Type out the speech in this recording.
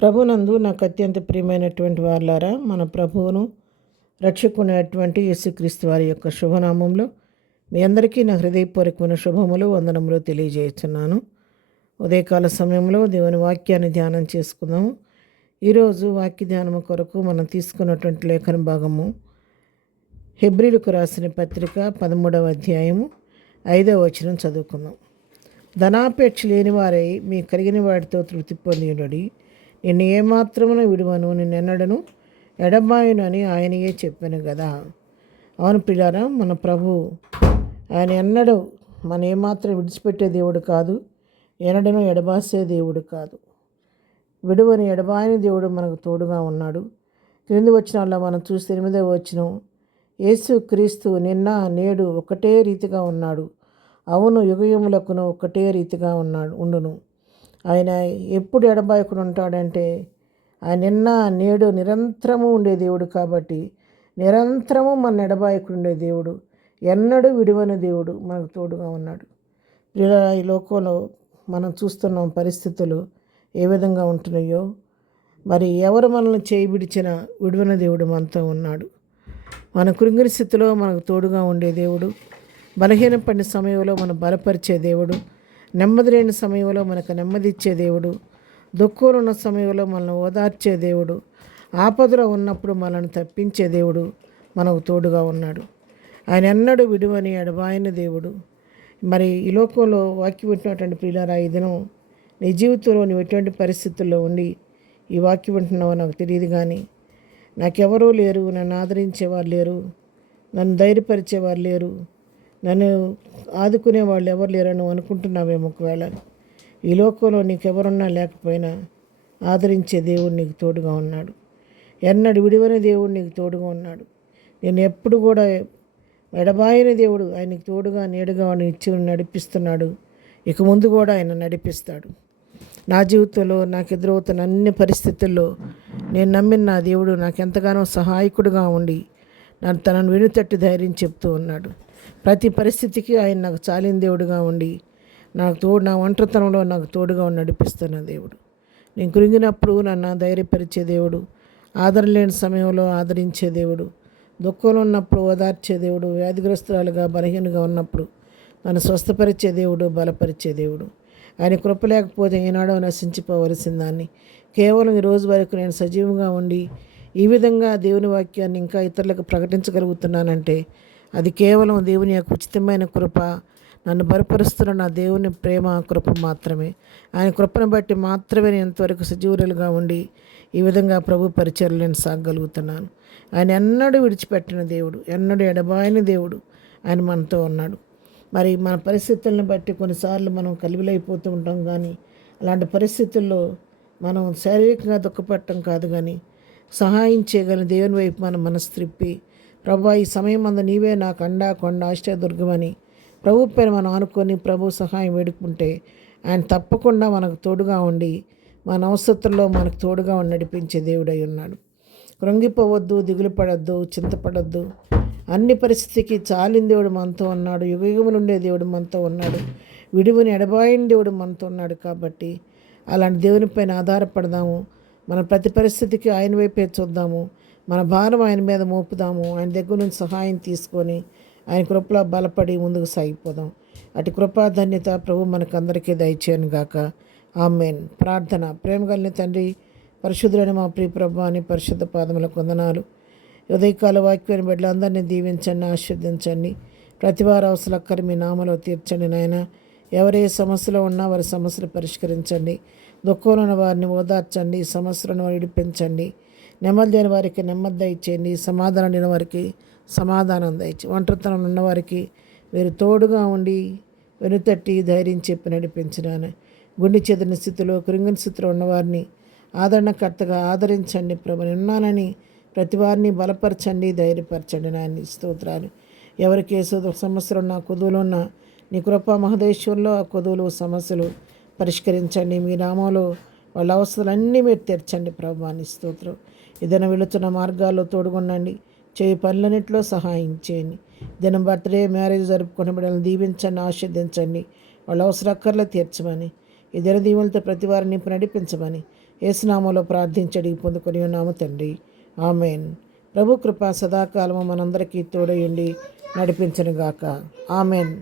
ప్రభునందు నాకు అత్యంత ప్రియమైనటువంటి వారులారా, మన ప్రభువును రక్షకునేటువంటి యేసుక్రీస్తు వారి యొక్క శుభనామంలో మీ అందరికీ నా హృదయపూర్వకమైన శుభములు వందనములు తెలియజేస్తున్నాను. ఉదయకాల సమయంలో దేవుని వాక్యాన్ని ధ్యానం చేసుకుందాము. ఈరోజు వాక్య ధ్యానము కొరకు మనం తీసుకున్నటువంటి లేఖన భాగము హెబ్రీలకు రాసిన పత్రిక 13వ అధ్యాయము 5వ వచనం చదువుకుందాం. ధనాపేక్ష లేని వారై మీ కలిగిన వాటితో తృప్తి పొంది నిన్ను ఏమాత్రమున విడువను, నిన్నెన్నడను ఎడబాయును అని ఆయనయే చెప్పాను కదా. అవును పిల్లారా, మన ప్రభు ఆయన ఎన్నడూ మన ఏమాత్రం విడిచిపెట్టే దేవుడు కాదు, ఎన్నడను ఎడబాసే దేవుడు కాదు. విడువని ఎడబాయని దేవుడు మనకు తోడుగా ఉన్నాడు. క్రింది వచనాల్లో మనం చూస్తే 8వ వచనం, యేసు క్రీస్తు నిన్న నేడు ఒకటే రీతిగా ఉన్నాడు, అవును యుగయుములకును ఒకటే రీతిగా ఉండును. ఆయన ఎప్పుడు ఎడబాయకుండా ఉంటాడంటే ఆయన నిన్న నేడు నిరంతరము ఉండే దేవుడు కాబట్టి, నిరంతరము మన ఎడబాయకుండా ఉండే దేవుడు, ఎన్నడూ విడువని దేవుడు మనకు తోడుగా ఉన్నాడు. ఈ లోకంలో మనం చూస్తున్న పరిస్థితులు ఏ విధంగా ఉంటున్నాయో, మరి ఎవరు మనల్ని చేయి విడిచినా విడువని దేవుడు మనతో ఉన్నాడు. మన కృంగిరి స్థితిలో మనకు తోడుగా ఉండే దేవుడు, బలహీనపడిన సమయంలో మనం బలపరిచే దేవుడు, నెమ్మది లేని సమయంలో మనకు నెమ్మది ఇచ్చే దేవుడు, దుఃఖంలో ఉన్న సమయంలో మనల్ని ఓదార్చే దేవుడు, ఆపదలో ఉన్నప్పుడు మనల్ని తప్పించే దేవుడు మనకు తోడుగా ఉన్నాడు. ఆయన ఎన్నడూ విడువని ఎడబాయని దేవుడు. మరి ఈ లోకంలో వాక్యం వింటున్నటువంటి ప్రియులారా, ఈ దినం నీ జీవితంలో నువ్వు ఎటువంటి పరిస్థితుల్లో ఉండి ఈ వాక్యం వింటున్నావో నాకు తెలియదు, కానీ నాకెవరూ లేరు, నన్ను ఆదరించేవారు లేరు, నన్ను ధైర్యపరిచేవారు లేరు, నన్ను ఆదుకునే వాళ్ళు ఎవరు లేరని అనుకుంటున్నావేమో. ఒకవేళ ఈ లోకంలో నీకెవరున్నా లేకపోయినా ఆదరించే దేవుడు నీకు తోడుగా ఉన్నాడు. ఎన్నడు విడివని దేవుడు నీకు తోడుగా ఉన్నాడు. నేను ఎప్పుడు కూడా ఎడబాయని దేవుడు ఆయనకు తోడుగా నీడుగా ఇచ్చి నడిపిస్తున్నాడు. ఇక ముందు కూడా ఆయన నడిపిస్తాడు. నా జీవితంలో నాకు ఎదురవుతున్న అన్ని పరిస్థితుల్లో నేను నమ్మిన నా దేవుడు నాకు ఎంతగానో సహాయకుడుగా ఉండి తనను వెనుతట్టి ధైర్యం చెప్తూ ఉన్నాడు. ప్రతి పరిస్థితికి ఆయన నాకు చాలిన దేవుడుగా ఉండి నా ఒంటరితనంలో నాకు తోడుగా నడిపిస్తున్న దేవుడు. నేను కృంగినప్పుడు నన్ను ధైర్యపరిచే దేవుడు, ఆదరణ లేని సమయంలో ఆదరించే దేవుడు, దుఃఖంలో ఉన్నప్పుడు ఓదార్చే దేవుడు, వ్యాధిగ్రస్తురాలుగా బలహీనగా ఉన్నప్పుడు నన్ను స్వస్థపరిచే దేవుడు, బలపరిచే దేవుడు. ఆయన కృప లేకపోతే ఈనాడో నశించిపోవలసిన దాన్ని కేవలం ఈ రోజు వరకు నేను సజీవంగా ఉండి ఈ విధంగా దేవుని వాక్యాన్ని ఇంకా ఇతరులకు ప్రకటించగలుగుతున్నానంటే అది కేవలం దేవుని యొక్క ఉచితమైన కృప, నన్ను బలపరుస్తున్న నా దేవుని ప్రేమ కృప మాత్రమే. ఆయన కృపను బట్టి మాత్రమే నేను ఎంతవరకు సజీవులుగా ఉండి ఈ విధంగా ప్రభు పరిచర్యలు నేను సాగగలుగుతున్నాను. ఆయన ఎన్నడూ విడిచిపెట్టిన దేవుడు, ఎన్నడూ ఎడబాయని దేవుడు ఆయన మనతో ఉన్నాడు. మరి మన పరిస్థితులను బట్టి కొన్నిసార్లు మనం కలివిలైపోతూ ఉంటాం, కానీ అలాంటి పరిస్థితుల్లో మనం శారీరకంగా దుఃఖపడటం కాదు, కానీ సహాయం చేయగలిగిన దేవుని వైపు మన మనసు త్రిప్పి, ప్రభు ఈ సమయం అందు నీవే నాకు అండా కొండ అష్టదుర్గమని ప్రభు పైన మనం అనుకొని ప్రభు సహాయం వేడుకుంటే ఆయన తప్పకుండా మనకు తోడుగా ఉండి మన అవసరతల్లో మనకు తోడుగా నడిపించే దేవుడై ఉన్నాడు. కృంగిపోవద్దు, దిగులు పడద్దు, చింతపడద్దు. అన్ని పరిస్థితికి చాలిన దేవుడు మనతో ఉన్నాడు. యుగయుగములు ఉండే దేవుడు మనతో ఉన్నాడు. విడువని ఎడబాయిన దేవుడు మనతో ఉన్నాడు. కాబట్టి అలాంటి దేవుని పైన ఆధారపడదాము. మన ప్రతి పరిస్థితికి ఆయన వైపే చూద్దాము. మన భారం ఆయన మీద మోపుదాము. ఆయన దగ్గర నుంచి సహాయం తీసుకొని ఆయన కృపలో బలపడి ముందుకు సాగిపోదాం. అటు కృపాధన్యత ప్రభు మనకు అందరికీ దయచేయను గాక. ఆమేన్. ప్రార్థన. ప్రేమగలిగిన తండ్రి, పరిశుద్ధుడైన మా ప్రియ ప్రభు అని పరిశుద్ధ పాదములకు వందనాలు. ఉదయకాల వాక్యాన్ని బిడ్డలందరినీ దీవించండి, ఆశీర్వదించండి. ప్రతివారు అవసరక్కర మీ నామలో తీర్చండి నాయన. ఎవరే సమస్యలో ఉన్నా వారి సమస్యలు పరిష్కరించండి. దుఃఖంలో ఉన్న వారిని ఓదార్చండి, సమస్యలను విడిపించండి. నెమ్మది లేని వారికి నెమ్మది దయచేయండి, సమాధానం లేని వారికి సమాధానం దయచేయండి. ఒంటరితనం ఉన్నవారికి మీరు తోడుగా ఉండి వెనుతట్టి ధైర్యం చెప్పి నడిపించినాను. గుండె చెదిరిన స్థితిలో, కృంగిన స్థితిలో ఉన్నవారిని ఆదరణకర్తగా ఆదరించండి ప్రభు. ఉన్నానని ప్రతి వారిని బలపరచండి, ధైర్యపరచండి నాయన. స్తోత్రాలు. ఎవరికి ఏ సమస్యలు ఉన్నా, కొదువులు ఉన్నా నీ కృపా మహదేశ్వరంలో ఆ కొదువులు సమస్యలు పరిష్కరించండి. మీ నామంలో వాళ్ళ అవసరాలన్నీ మీరు తీర్చండి ప్రభు అని. స్తోత్రం. ఏదైనా వెళుతున్న మార్గాల్లో తోడుగుండండి, చేయి పనులన్నింటిలో సహాయం చేయండి. దినం బర్త్డే, మ్యారేజ్ జరుపుకునే బిడ్డలను దీవించండి, ఆశీర్వదించండి. వాళ్ళ అవసరక్కర్లు తీర్చమని, ఈ దిన దీవులతో ప్రతి వారిని నడిపించమని యేసునామములో ప్రార్థించడి పొందుకొని ఉన్నాము తండ్రి. ఆమెన్. ప్రభు కృప సదాకాలము మనందరికీ తోడయుండి నడిపించునుగాక. ఆమెన్.